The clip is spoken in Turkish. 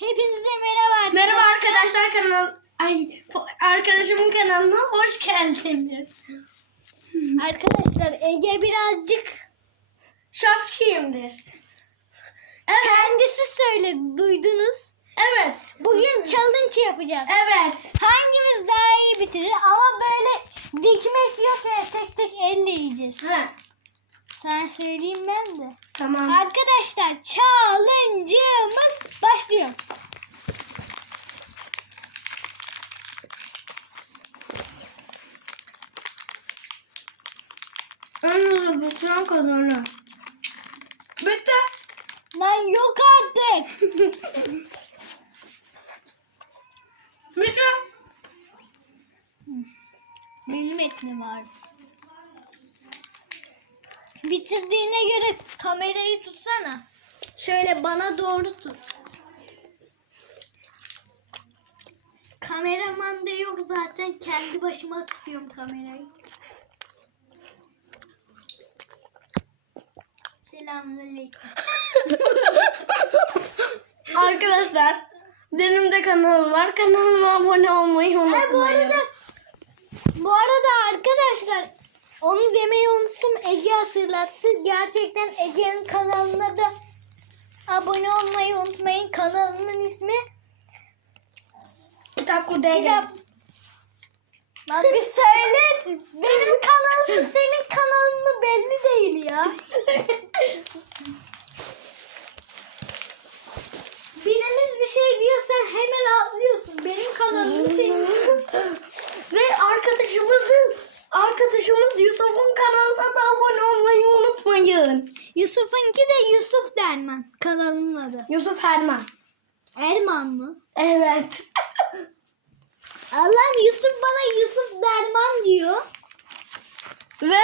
Hepinize merhaba arkadaşlar. Merhaba arkadaşlar kanal ay arkadaşımın kanalına hoş geldiniz. Arkadaşlar Ege birazcık Şapşiyimdir. kendisi söyledi duydunuz. Evet. Bugün challenge yapacağız. Evet. Hangimiz daha iyi bitirir ama böyle dikmek yok ya tek tek elle yiyeceğiz. Ha, Sen söyleyeyim ben de. tamam. Arkadaşlar challenge'ımız Önce bitiren kazanır. Bitti. Lan yok artık. Bitti. Benim etmi var. Bitirdiğine göre kamerayı tutsana. Şöyle bana doğru tut. Kameraman da yok zaten. Kendi başıma tutuyorum kamerayı. Selamünaleyküm. Arkadaşlar benim de kanalım var. Kanalıma abone olmayı unutmayın. Ha, bu arada bu arada arkadaşlar onu demeyi unuttum. Ege hatırlattı. Gerçekten Ege'nin kanalına da abone olmayı unutmayın. Kanalının ismi Kitap Kudaya Kitap. Lan bir söyle. Benim kanalım senin kanalın mı belli değil ya. senin. Ve arkadaşımızın arkadaşımız Yusuf'un kanalına da abone olmayı unutmayın. Yusuf'unki de Yusuf Derman. Kanalının adı. Yusuf Erman. Erman mı? Evet. Allah'ım Yusuf bana Yusuf Derman diyor. Ve